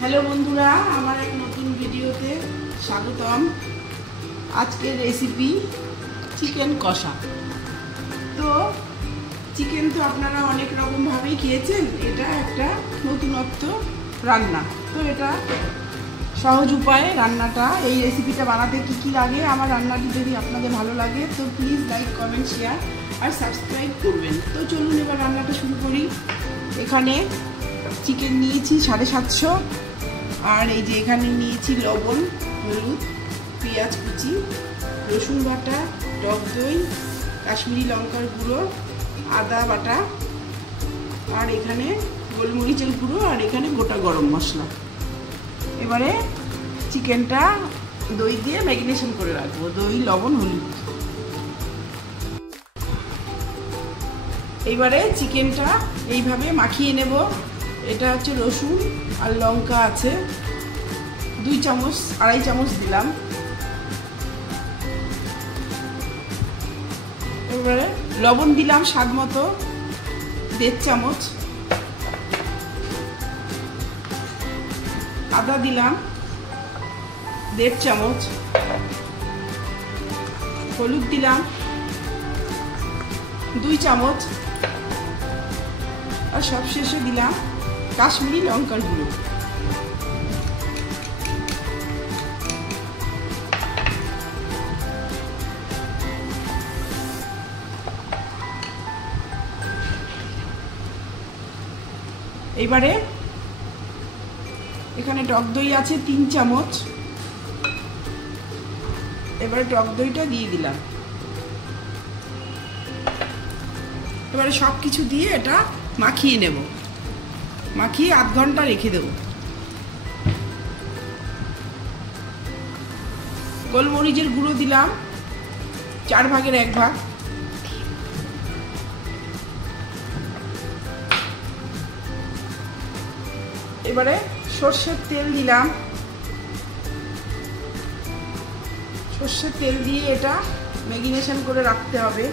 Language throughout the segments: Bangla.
हेलो बंधुरा आमार एक नतून भिडियोते स्वागतम। आजके रेसिपि चिकेन कषा। तो चिकेन तो आपनारा अनेक रकम भावे खिएछेन, एटा एकटा नतूनत्व रान्ना। तो एटा सहज उपाये रान्नाटा এই রেসিপিটা বানাতে কি কি লাগে, আমার রান্নাটি যদি আপনাদের ভালো লাগে তো প্লিজ লাইক কমেন্ট শেয়ার আর সাবস্ক্রাইব করবেন। তো চলুন এবার রান্নাটা শুরু করি। এখানে চিকেন নিয়েছি 750 আর এই যে এখানে নিয়েছি লবণ, হলুদ, পেঁয়াজ কুচি, রসুন বাটা, টক দই, কাশ্মীরি লঙ্কার গুঁড়ো, আদা বাটা আর এখানে গোলমরিচের গুঁড়ো আর এখানে গোটা গরম মশলা। এবারে চিকেনটা দই দিয়ে ম্যারিনেশন করে রাখবো, দই, লবণ, হলুদ। এইবারে চিকেনটা এইভাবে মাখিয়ে নেব। এটা হচ্ছে রসুন আর লঙ্কা আছে 2 চামচ, 2.5 চামচ দিলাম। এবারে লবণ দিলাম স্বাদ মতো 1.5 চামচ, আদা দিলাম 1.5 চামচ, হলুদ দিলাম 2 চামচ আর সবশেষে দিলাম কাশ্মীরি লঙ্কার গুঁড়ো। এইবারে এখানে টক দই আছে 3 চামচ। এবারে টক দইটা দিয়ে দিলাম। এবারে সব কিছু দিয়ে এটা মাখিয়ে নেব, মাখিয়ে আধ ঘন্টা রেখে দেব। গোলমরিচের গুঁড়ো দিলাম 4 ভাগের 1 ভাগ। এবারে সরষের তেল দিলাম। সরষের তেল দিয়ে এটা ম্যারিনেশন করে রাখতে হবে।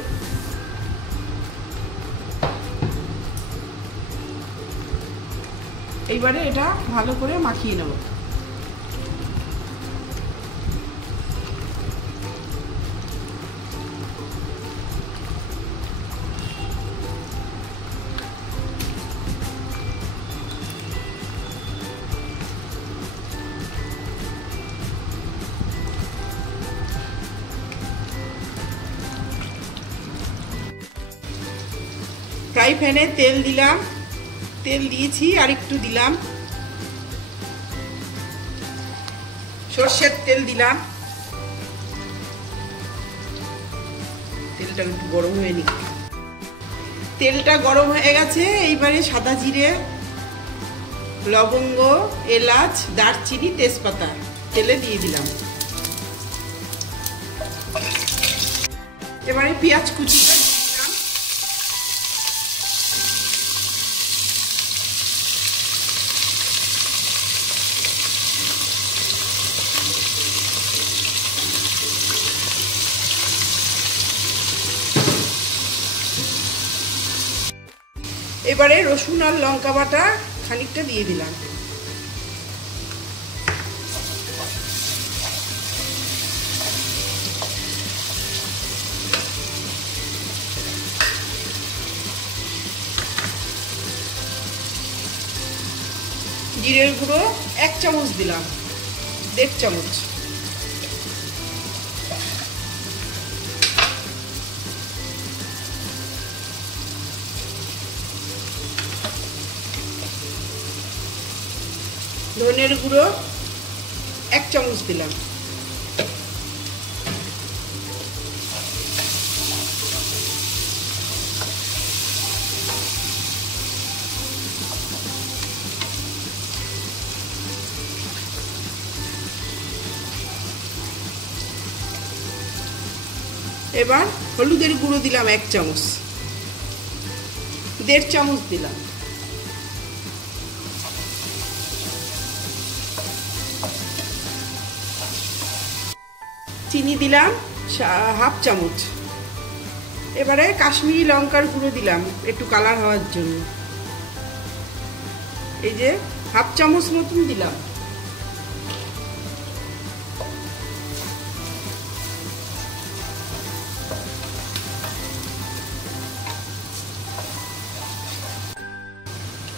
এইবারে এটা ভালো করে মাখিয়ে নেব। ফ্রাই প্যানে তেল দিলাম, তেল দিয়েছি আর একটু দিলাম। সরষের তেল দিলাম, তেলটা একটু গরম হয়ে নি। তেলটা গরম হয়ে গেছে। এইবারে সাদা জিরে, লবঙ্গ, এলাচ, দারচিনি, তেজপাতা তেলে দিয়ে দিলাম। এবারে পেঁয়াজ কুচিটা এবারে রসুন আর লঙ্কা বাটা খানিকটা দিয়ে দিলাম। জিরের গুঁড়ো 1 চামচ দিলাম, 1.5 চামচ। ধনের গুঁড়ো 1 চামচ দিলাম। এবার হলুদের গুঁড়ো দিলাম 1 চামচ, 1.5 চামচ দিলাম। চিনি দিলাম 1/2 চামচ। এবারে কাশ্মীরি লঙ্কার গুঁড়ো দিলাম একটু কালার হওয়ার জন্য। এই যে হাফ চামচ মতন দিলাম।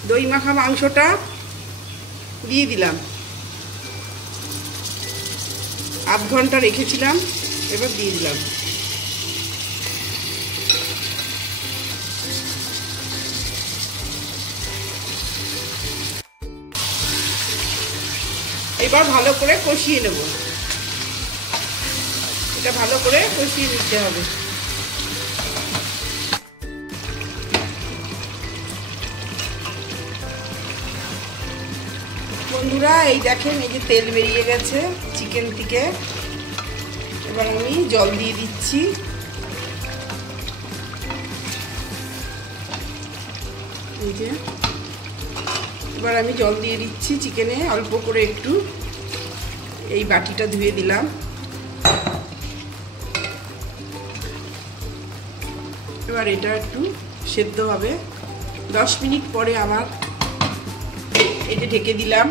দই মাখা মাংসটা দিয়ে দিলাম। আধ ঘন্টা রেখেছিলাম, এবার দিয়ে দিলাম। এবার ভালো করে কষিয়ে নেব। এটা ভালো করে কষিয়ে নিতে হবে। বন্ধুরা এই দেখেন, এই যে তেল বেরিয়ে গেছে চিকেন থেকে। এবার আমি জল দিয়ে দিচ্ছি। এই যে এবার আমি জল দিয়ে দিচ্ছি চিকেনে, অল্প করে একটু। এই বাটিটা ধুয়ে দিলাম। এবার এটা একটু সেদ্ধ হবে। 10 মিনিট পরে আমার এটা ঢেকে দিলাম।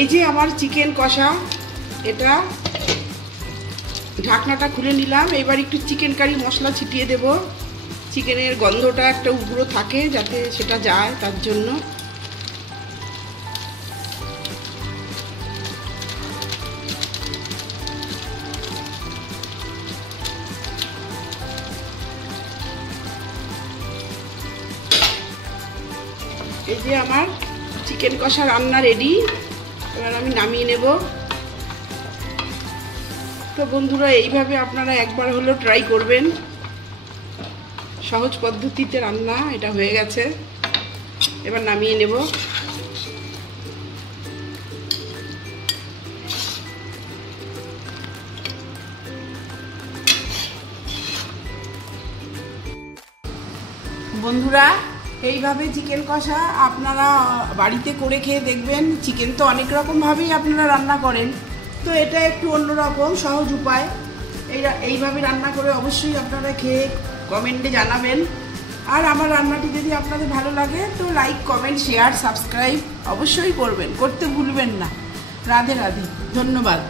এই যে আমার চিকেন কষা, এটা ঢাকনাটা খুলে নিলাম। এবার একটু চিকেন কারি মশলা ছিটিয়ে দেব। চিকেনের গন্ধটা একটা উগ্র থাকে, যাতে সেটা যায় তার জন্য। এই যে আমার চিকেন কষা রান্না রেডি। এবার আমি নামিয়ে নেব। তো বন্ধুরা এইভাবে আপনারা একবার হলেও ট্রাই করবেন। সহজ পদ্ধতিতে রান্না এটা হয়ে গেছে। এবার নামিয়ে নেব। বন্ধুরা এইভাবে চিকেন কষা আপনারা বাড়িতে করে খেয়ে দেখবেন। চিকেন তো অনেক রকমভাবেই আপনারা রান্না করেন, তো এটা একটু অন্যরকম সহজ উপায়। এইভাবে রান্না করে অবশ্যই আপনারা খেয়ে কমেন্টে জানাবেন। আর আমার রান্নাটি যদি আপনাদের ভালো লাগে তো লাইক, কমেন্ট, শেয়ার, সাবস্ক্রাইব অবশ্যই করবেন, করতে ভুলবেন না। রাধে রাধে, ধন্যবাদ।